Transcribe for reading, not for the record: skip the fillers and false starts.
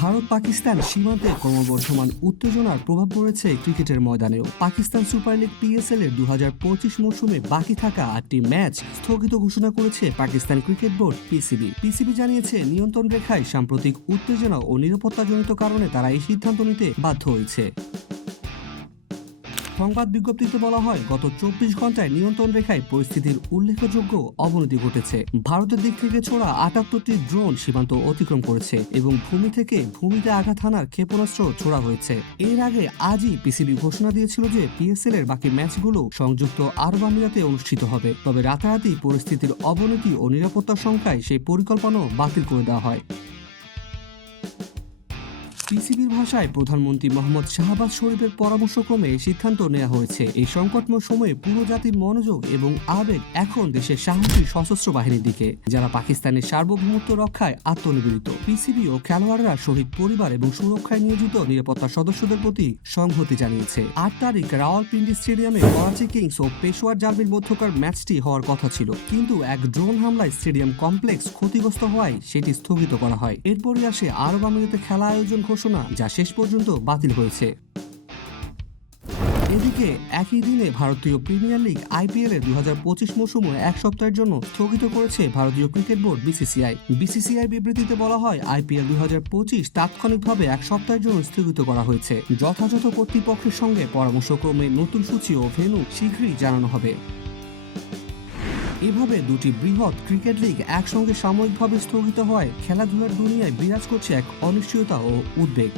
ভারত পাকিস্তান সীমান্তে ক্রমবর্ধমান উত্তেজনার প্রভাব পড়েছে ক্রিকেটের ময়দানেও। পাকিস্তান সুপার লিগ পিএসএল এর 2025 মৌসুমে বাকি থাকা 8টি ম্যাচ স্থগিত ঘোষণা করেছে পাকিস্তান ক্রিকেট বোর্ড পিসিবি জানিয়েছে নিয়ন্ত্রণ রেখায় সাম্প্রতিক উত্তেজনা ও নিরাপত্তাজনিত কারণে তারা এই সিদ্ধান্ত নিতে বাধ্য হয়েছে। সংবাদ বিজ্ঞপ্তিতে বলা হয়, গত 24 ঘন্টায় নিয়ন্ত্রণ রেখায় পরিস্থিতির উল্লেখযোগ্য অবনতি ঘটেছে। ভারতের দিক থেকে ছোড়া 78টি ড্রোন সীমান্ত অতিক্রম করেছে এবং ভূমি থেকে ভূমিতে আঘাত হানার ক্ষেপণাস্ত্র ছোড়া হয়েছে। এর আগে আজই পিসিবি ঘোষণা দিয়েছিল যে পিএসএল এর বাকি ম্যাচগুলো সংযুক্ত আরব আমিরাতে অনুষ্ঠিত হবে। তবে রাতারাতি পরিস্থিতির অবনতি ও নিরাপত্তার সংখ্যায় সেই পরিকল্পনাও বাতিল করে দেওয়া হয়। পিসিবির ভাষায় প্রধানমন্ত্রী মোহাম্মদ শাহবাজ শরীফের পরামর্শক্রমে এই সিদ্ধান্ত নেওয়া হয়েছে। এই সংকটময় সময়ে পুরো জাতির মনোযোগ এবং আবেগ এখন দেশের সাহসী সশস্ত্র বাহিনীর দিকে, যারা পাকিস্তানের সার্বভৌমত্ব রক্ষায় আত্মনিবেদিত। পিসিবি ও খেলোয়াড়রা শহীদ পরিবার এবং সুরক্ষায় নিয়োজিত নিরাপত্তা সদস্যদের প্রতি সংহতি জানিয়েছে। 8 তারিখ রাওয়ালপিন্ডি স্টেডিয়ামে করাচি কিংস ও পেশোয়ার জারবির মধ্যকার ম্যাচটি হওয়ার কথা ছিল, কিন্তু এক ড্রোন হামলায় স্টেডিয়াম কমপ্লেক্স ক্ষতিগ্রস্ত হওয়ায় সেটি স্থগিত করা হয়। এরপরই আসে আরব আমিরাতে খেলা আয়োজন ঘোষণা, যা শেষ পর্যন্ত বাতিল হয়েছে। এদিকে একই দিনে ভারতীয় প্রিমিয়ার লিগ আইপিএল এর 2025 মৌসুমে এক সপ্তাহের জন্য স্থগিত করেছে ভারতীয় ক্রিকেট বোর্ড বিসিসিআই বিবৃতিতে বলা হয়, আইপিএল 2025 তাৎক্ষণিকভাবে এক সপ্তাহের জন্য স্থগিত করা হয়েছে। যথাযথ কর্তৃপক্ষের সঙ্গে পরামর্শক্রমে নতুন সূচি ও ভেন্যু শীঘ্রই জানানো হবে। এভাবে দুটি বৃহৎ ক্রিকেট লিগ একসঙ্গে সাময়িকভাবে স্থগিত হওয়ায় খেলাধুলার দুনিয়ায় বিরাজ করছে এক অনিশ্চয়তা ও উদ্বেগ।